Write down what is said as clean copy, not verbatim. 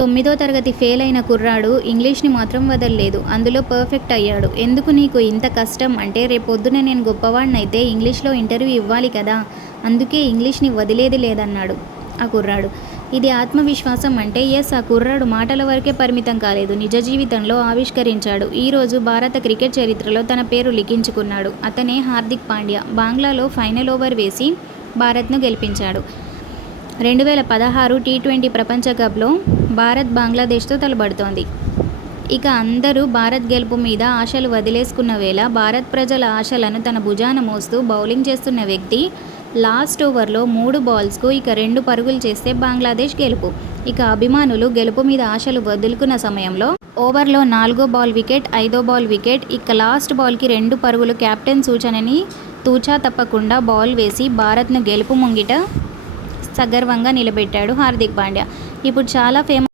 9వ తరగతి ఫెయిల్ అయిన కుర్రాడు ఇంగ్లీష్ని మాత్రం వదల్లేదు. అందులో పర్ఫెక్ట్ అయ్యాడు. ఎందుకు నీకు ఇంత కష్టం అంటే రేపొద్దున నేను గొప్పవాడినైతే ఇంగ్లీష్లో ఇంటర్వ్యూ ఇవ్వాలి కదా, అందుకే ఇంగ్లీష్ని వదిలేది లేదన్నాడు ఆ కుర్రాడు. ఇది ఆత్మవిశ్వాసం అంటే ఎస్, ఆ కుర్రాడు మాటల వరకే పరిమితం కాలేదు, నిజ జీవితంలో ఆవిష్కరించాడు. ఈరోజు భారత క్రికెట్ చరిత్రలో తన పేరు లిఖించుకున్నాడు. అతనే హార్దిక్ పాండ్యా. బంగ్లాలో ఫైనల్ ఓవర్ వేసి భారత్ను గెలిపించాడు. 2016 టీ20 ప్రపంచ కప్లో భారత్ బంగ్లాదేశ్తో తలపడుతోంది. ఇక అందరూ భారత్ గెలుపు మీద ఆశలు వదిలేసుకున్న వేళ భారత్ ప్రజల ఆశలను తన భుజాన మోస్తూ బౌలింగ్ చేస్తున్న వ్యక్తి లాస్ట్ ఓవర్లో 3 బాల్స్కు ఇక 2 పరుగులు చేస్తే బంగ్లాదేశ్ గెలుపు. ఇక అభిమానులు గెలుపు మీద ఆశలు వదులుకున్న సమయంలో ఓవర్లో 4వ బాల్ వికెట్, 5వ బాల్ వికెట్, ఇక లాస్ట్ బాల్కి 2 పరుగులు కెప్టెన్ సూచనని తూచా తప్పకుండా బాల్ వేసి భారత్ను గెలుపు ముంగిట సగర్వంగా నిలబెట్టాడు హార్దిక్ పాండ్యా. ఇప్పుడు చాలా ఫేమస్